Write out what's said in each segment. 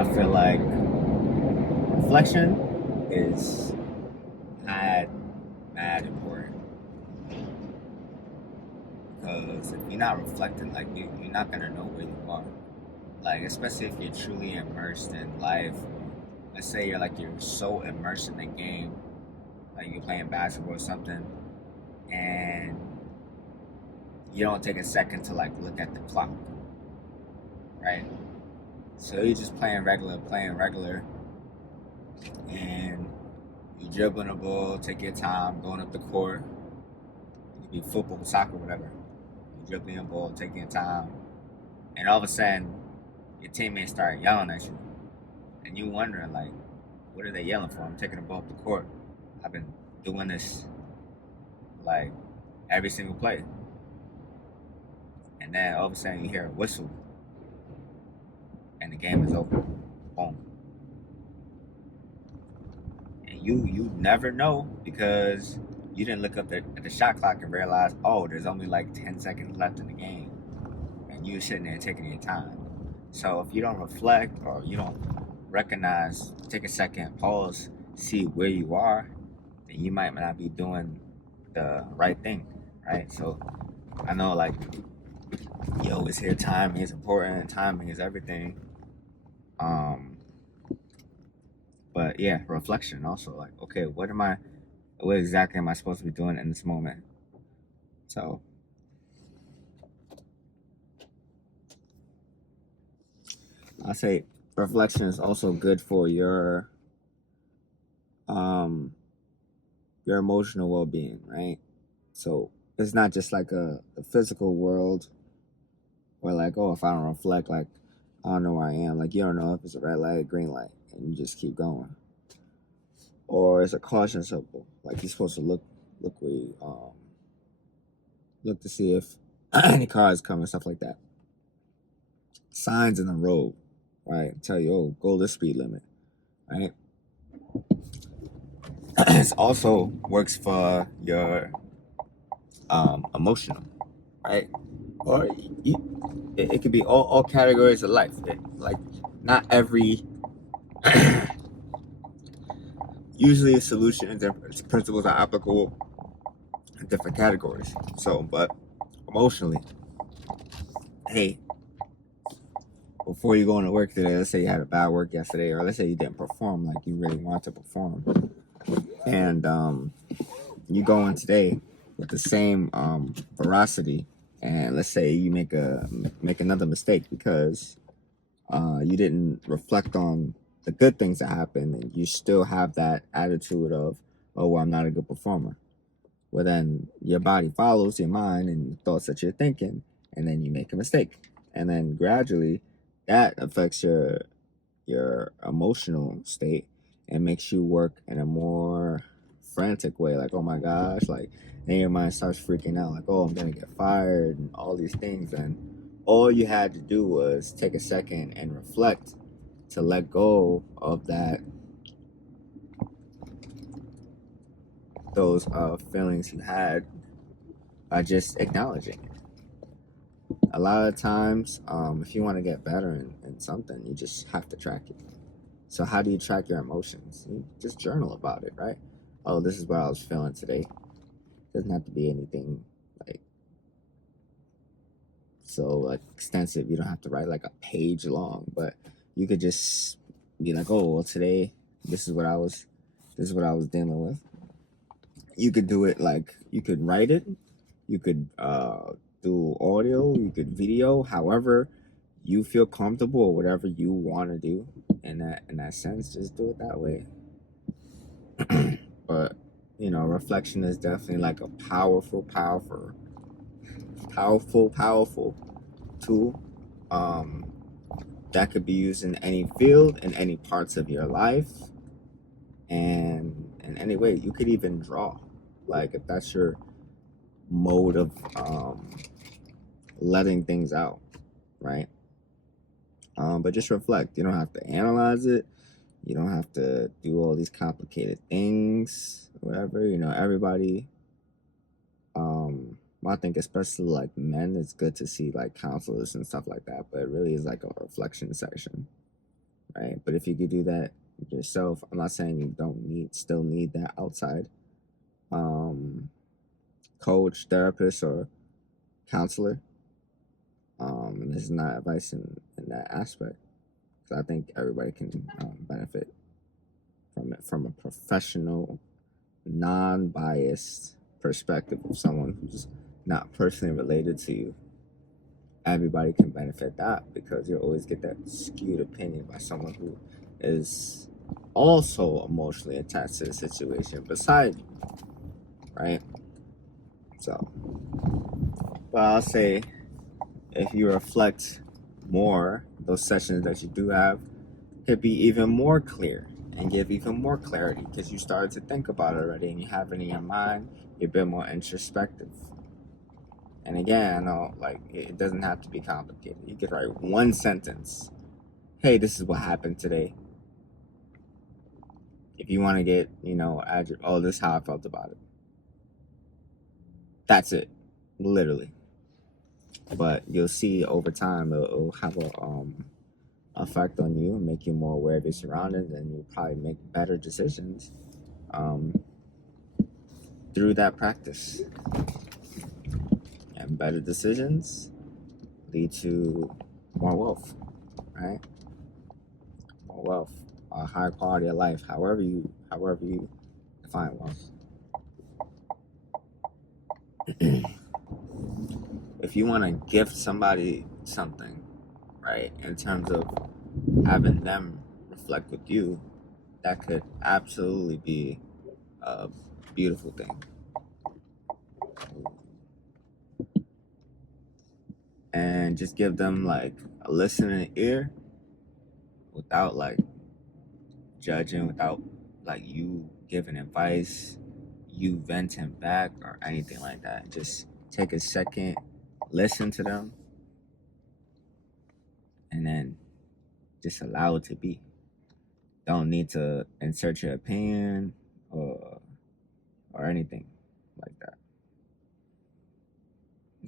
I feel like reflection is mad, mad important because if you're not reflecting, like you're not gonna know where you are. Like especially if you're truly immersed in life. Let's say you're so immersed in the game, like you're playing basketball or something, and you don't take a second to like look at the clock, right? So you're just playing regular, and you dribbling the ball, take your time, going up the court. It could be football, soccer, whatever. You dribbling the ball, taking your time, and all of a sudden, your teammates start yelling at you, and you wondering like, what are they yelling for? I'm taking the ball up the court. I've been doing this like every single play, and then all of a sudden you hear a whistle, and the game is over. Boom. And you never know because you didn't look up at the shot clock and realize, oh, there's only like 10 seconds left in the game, and you're sitting there taking your time. So if you don't reflect or you don't recognize, take a second, pause, see where you are, then you might not be doing the right thing, right? So I know like you always hear timing is important, timing is everything. Um, but yeah, reflection also like, okay, what exactly am I supposed to be doing in this moment? So I say reflection is also good for um your emotional well being, right? So it's not just like a physical world where like, oh, if I don't reflect, like I don't know where I am. Like you don't know if it's a red light, green light, and you just keep going. Or it's a caution symbol. Like you're supposed to look where you look to see if any cars come and stuff like that. Signs in the road, right? Tell you, oh, go this speed limit, right? It also works for your emotional, right? Or it could be all categories of life. Like not every usually a solution and its principles are applicable in different categories. So, but emotionally, hey, before you go into work today, let's say you had a bad work yesterday, or let's say you didn't perform like you really want to perform, and you go in today with the same veracity, and let's say you make another mistake because you didn't reflect on the good things that happened, and you still have that attitude of, oh, well, I'm not a good performer. Well, then your body follows your mind and the thoughts that you're thinking, and then you make a mistake, and then gradually that affects your emotional state and makes you work in a more frantic way. Like, oh my gosh, like then your mind starts freaking out, like, oh, I'm gonna get fired and all these things. And all you had to do was take a second and reflect to let go of those feelings you had by just acknowledging it. A lot of times, if you want to get better in something, you just have to track it. So how do you track your emotions? You just journal about it, right? Oh, this is what I was feeling today. Doesn't have to be anything like so like extensive. You don't have to write like a page long, but you could just be like, oh, well, today this is what I was dealing with. You could do it like you could write it, you could do audio, you could video, however you feel comfortable or whatever you want to do in that sense, just do it that way. But reflection is definitely like a powerful tool um, that could be used in any field, in any parts of your life, and in any way. You could even draw, like if that's your mode of letting things out, right? But just reflect. You don't have to analyze it. You don't have to do all these complicated things, whatever. Everybody. I think especially like men, it's good to see like counselors and stuff like that. But it really is like a reflection session. right? But if you could do that yourself, I'm not saying you still need that outside coach, therapist, or counselor. And this is not advice in that aspect, because I think everybody can benefit from it from a professional, non-biased perspective of someone who's not personally related to you. Everybody can benefit that, because you always get that skewed opinion by someone who is also emotionally attached to the situation beside you, right? So, but I'll say, if you reflect more, those sessions that you do have could be even more clear and give even more clarity, because you started to think about it already and you have it in your mind. You're a bit more introspective. And again, I know, like, it doesn't have to be complicated. You could write one sentence. Hey, this is what happened today. If you want to get, oh, this is how I felt about it. That's it. Literally. But you'll see over time it'll have a effect on you and make you more aware of your surroundings, and you'll probably make better decisions through that practice. And better decisions lead to more wealth, right? More wealth, a higher quality of life, however you define wealth. If you want to gift somebody something, right, in terms of having them reflect with you, that could absolutely be a beautiful thing. And just give them like a listening ear without like judging, without like you giving advice, you venting back, or anything like that. Just take a second, listen to them, and then just allow it to be. Don't need to insert your opinion or anything like that.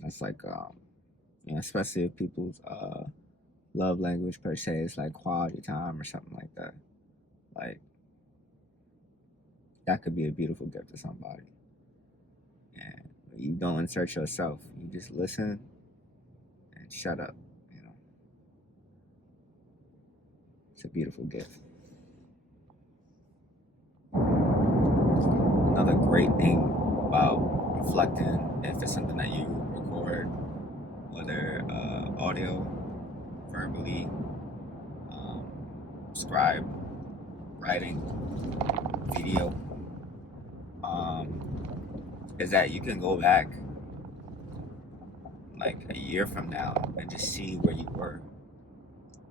That's like especially if people's love language per se is like quality time or something like that. Like, that could be a beautiful gift to somebody. And you don't insert yourself. You just listen and shut up. It's a beautiful gift. Another great thing about reflecting, if it's something that you record, whether audio, verbally, scribe, writing, video, is that you can go back like a year from now and just see where you were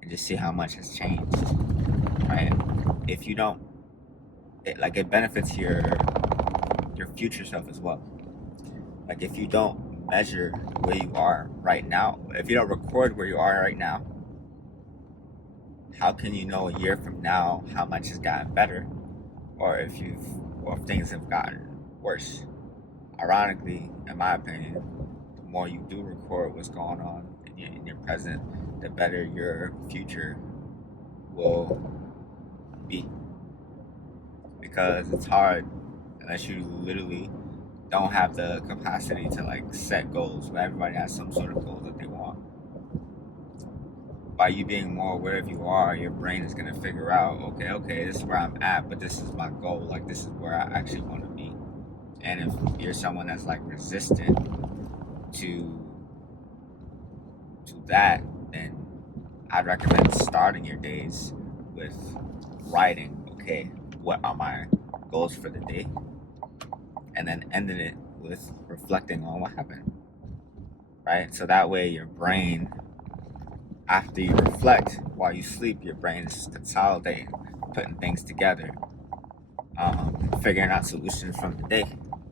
and just see how much has changed, right? If you don't, it benefits your future self as well. Like, if you don't measure where you are right now, if you don't record where you are right now, how can you know a year from now how much has gotten better, or if things have gotten worse? Ironically, in my opinion, the more you do record what's going on in your present, the better your future will be. Because it's hard unless you literally don't have the capacity to like set goals. But everybody has some sort of goals that they want. By you being more aware of you are, your brain is gonna figure out, okay, this is where I'm at, but this is my goal. Like, this is where I actually want to be. And if you're someone that's like resistant to that, then I'd recommend starting your days with writing, okay, what are my goals for the day? And then ending it with reflecting on what happened, right? So that way your brain, after you reflect while you sleep, your brain is consolidating, putting things together, figuring out solutions from the day.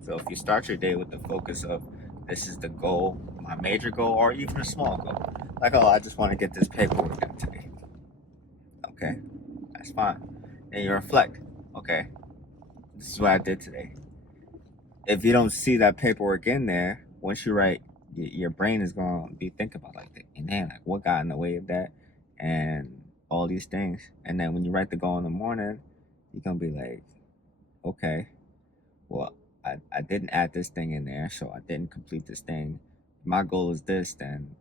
So if you start your day with the focus of, this is the goal, my major goal, or even a small goal, like, oh, I just want to get this paperwork done today. Okay, that's fine. Then you reflect, okay, this is what I did today. If you don't see that paperwork in there, once you write, your brain is going to be thinking about like, man, like, what got in the way of that? And all these things. And then when you write the goal in the morning, you're going to be like, okay, well, I didn't add this thing in there, so I didn't complete this thing. My goal is this, then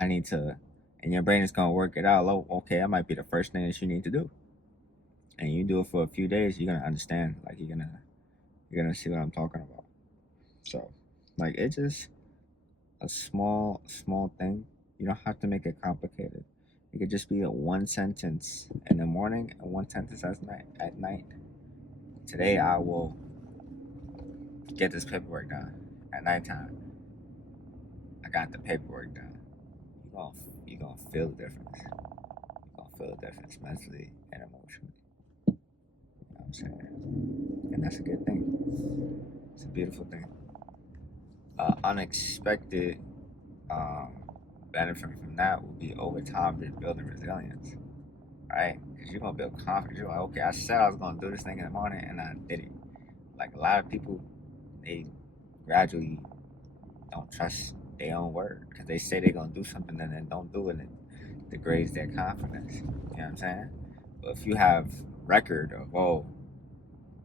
I need to, and your brain is going to work it out. Oh, okay, that might be the first thing that you need to do. And you do it for a few days, you're going to understand. Like, you're going to see what I'm talking about. So, like, it's just a small thing. You don't have to make it complicated. It could just be a one sentence in the morning and one sentence at night. Today I will get this paperwork done. At nighttime, I got the paperwork done. You're gonna feel the difference. You're gonna feel the difference mentally and emotionally. You know what I'm saying? And that's a good thing. It's a beautiful thing. Unexpected benefit from that will be over time just building resilience, right? Because you're gonna build confidence. You're like, okay, I said I was gonna do this thing in the morning, and I did it. Like a lot of people, they gradually don't trust their own word because they say they're gonna do something and then don't do it, and it degrades their confidence. You know what I'm saying? But if you have record of, oh,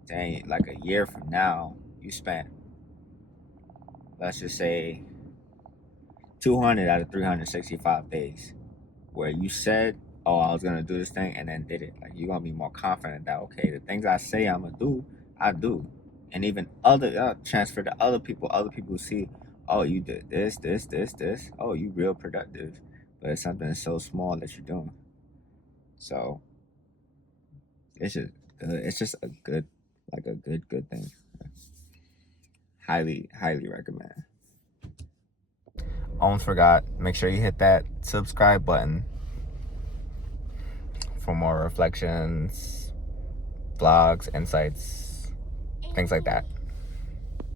dang, like a year from now, you spent, let's just say, 200 out of 365 days where you said, oh, I was going to do this thing and then did it. Like, you're going to be more confident that, okay, the things I say I'm going to do, I do. And even other, transfer to other people see, oh, you did this. Oh, you real productive. But it's something so small that you're doing. So, it's just a good thing. Highly recommend. Almost forgot, make sure you hit that subscribe button for more reflections, vlogs, insights, things like that.